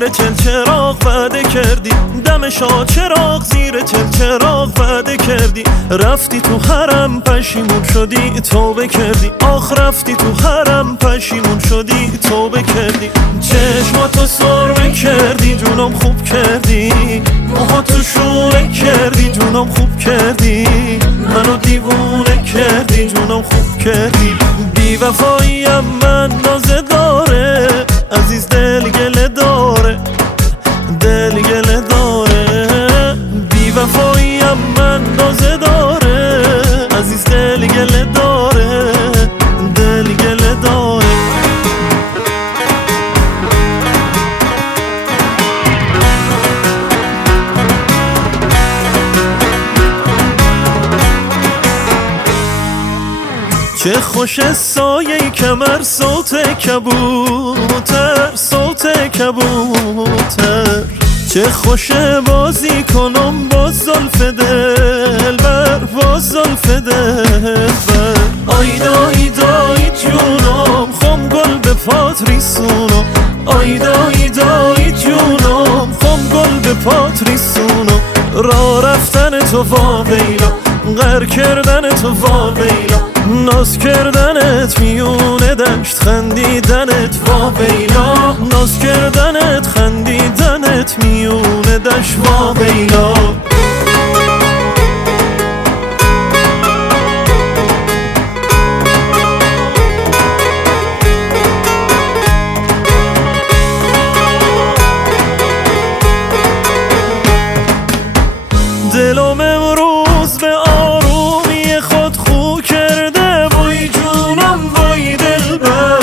زیر چراغ وعده کردی، دم چراغ زیر چراغ وعده کردی. رفتی تو حرم پشیمون شدی توبه کردی، آخ رفتی تو حرم پشیمون شدی توبه کردی. چشماتو سرمه کردی جونم خوب کردی، موهاتو شونه کردی جونم خوب کردی. منو دیوونه کردی جونم خوب کردی. بی وفاییم من نازه داره، عزیز دل گله داره، دل گله داره. بی وفاییم من نازه داره، عزیز دل گله داره، دل گله داره. چه خوش سایه کمر صوت کبوتر، صوت کبوتر. چه خوش بازی کنم با زلف دلبر، با زلف دلبر. آیدا ایدای جونم خم گل به پات ریسونم، آیدا ایدای جونم خم گل به پات ریسونم. راه رفتن تو واویلا، غر کردن تو واویلا، ناز کردنت میونه دشت خندیدنت واویلا، ناز کردنت خندیدنت میونه دشت واویلا. دلم امروز به آرومی خود خو کرده، وای جونم وای دلبر.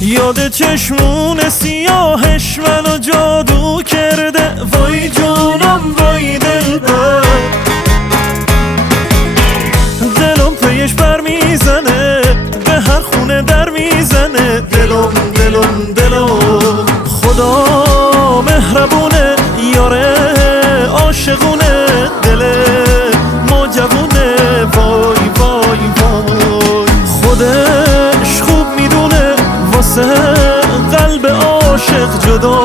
یاد چشمون سیاهش منو جادو کرده، وای جونم وای دلبر. دلم پیش بر میزنه، به هر خونه در میزنه. دلم دلم دلم خدا مهربونه، یاره عاشقونه، دل ما جوونه. وای وای وای خودش خوب میدونه، واسه قلب عاشق جدا